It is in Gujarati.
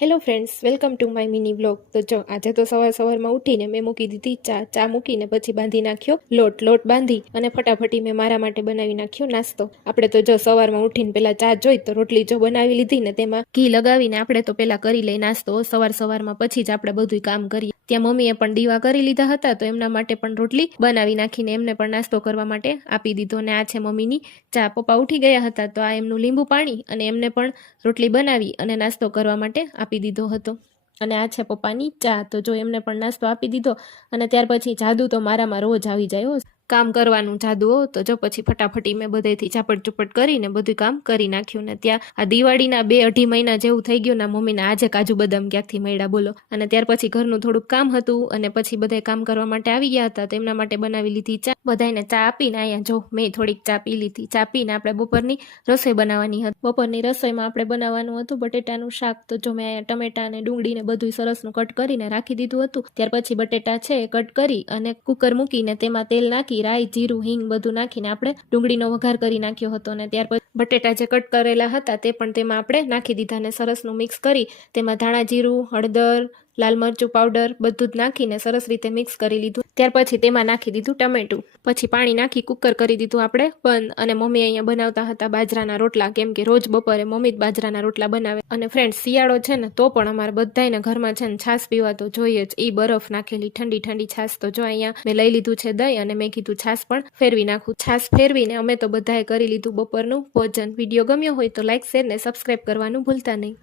Hello friends, welcome to my mini vlog. તો જો આજે તો સવારમાં ઉઠીને મેં મૂકી દીધી ચા મૂકીને પછી બાંધી નાખ્યો લોટ બાંધી અને ફટાફટી મેં મારા માટે બનાવી નાખ્યો નાસ્તો. આપણે તો જો સવારમાં ઉઠીને પેલા ચા જોઈ તો રોટલી જો બનાવી લીધી ને તેમાં ઘી લગાવીને આપણે તો પેલા કરી લઈ નાસ્તો. સવારમાં પછી જ આપણે બધું કામ કરીએ. ત્યાં મમ્મીએ પણ દીવા કરી લીધા હતા તો એમના માટે પણ રોટલી બનાવી નાખીને એમને પણ નાસ્તો કરવા માટે આપી દીધો. અને આ છે મમ્મીની ચા. પપ્પા ઉઠી ગયા હતા તો આ એમનું લીંબુ પાણી અને એમને પણ રોટલી બનાવી અને નાસ્તો કરવા માટે આપી દીધો હતો. અને આ છે પપ્પાની ચા. તો જો એમને પણ નાસ્તો આપી દીધો અને ત્યાર પછી જાદુ તો મારામાં રોજ આવી જાય હો, કામ કરવાનું જાદુ હો. તો જો પછી ફટાફટી મેં બધેથી ઝાપટ ચૂપટ કરીને બધું કામ કરી નાખ્યું. ને ત્યાં આ દિવાળીના 2-2.5 મહિના જેવું થઈ ગયું ને મમ્મીને આજે કાજુ બદામ ક્યાંકથી મળ્યા બોલો. અને ત્યાર પછી ઘરનું થોડુંક કામ હતું અને પછી બધા કામ કરવા માટે આવી ગયા હતા તો એમના માટે બનાવી લીધી ચા. બધાને ચા આપીને અહીંયા જો મેં થોડીક ચા પી લીધી. ચા પીને આપણે બપોરની રસોઈ બનાવવાની હતી. બપોરની રસોઈમાં આપણે બનાવવાનું હતું બટેટાનું શાક. તો જો મેં અહીંયા ટમેટા અને ડુંગળીને બધું સરસનું કટ કરીને રાખી દીધું હતું. ત્યાર પછી બટેટા છે એ કટ કરી અને કુકર મૂકીને તેમાં તેલ નાખી રાઈ જીરું હિંગ બધું નાખીને આપણે ડુંગળીનો વઘાર કરી નાખ્યો હતો. અને ત્યાર પછી બટેટા જે કટ કરેલા હતા તે પણ તેમાં આપણે નાખી દીધા અને સરસનું મિક્સ કરી તેમાં ધાણા જીરું, હળદર, લાલ મરચું પાવડર બધું જ નાખીને સરસ રીતે મિક્સ કરી લીધું. ત્યાર પછી તેમાં નાખી દીધું ટમેટું. પછી પાણી નાખી કુકર કરી દીધું આપણે બંધ. અને મમ્મી અહીંયા બનાવતા હતા બાજરાના રોટલા, કેમ કે રોજ બપોરે મમ્મી જ બાજરાના રોટલા બનાવે. અને ફ્રેન્ડ શિયાળો છે ને તો પણ અમારે બધાયના ઘરમાં છે ને છાશ પીવા તો જોઈએ જ. એ બરફ નાખેલી ઠંડી છાશ. તો જો અહીંયા મેં લઈ લીધું છે દહીં અને મેં કીધું છાશ પણ ફેરવી નાખું. છાશ ફેરવીને અમે તો બધાએ કરી લીધું બપોરનું ભોજન. વિડીયો ગમ્યો હોય તો લાઈક, શેર ને સબસ્ક્રાઈબ કરવાનું ભૂલતા નહીં.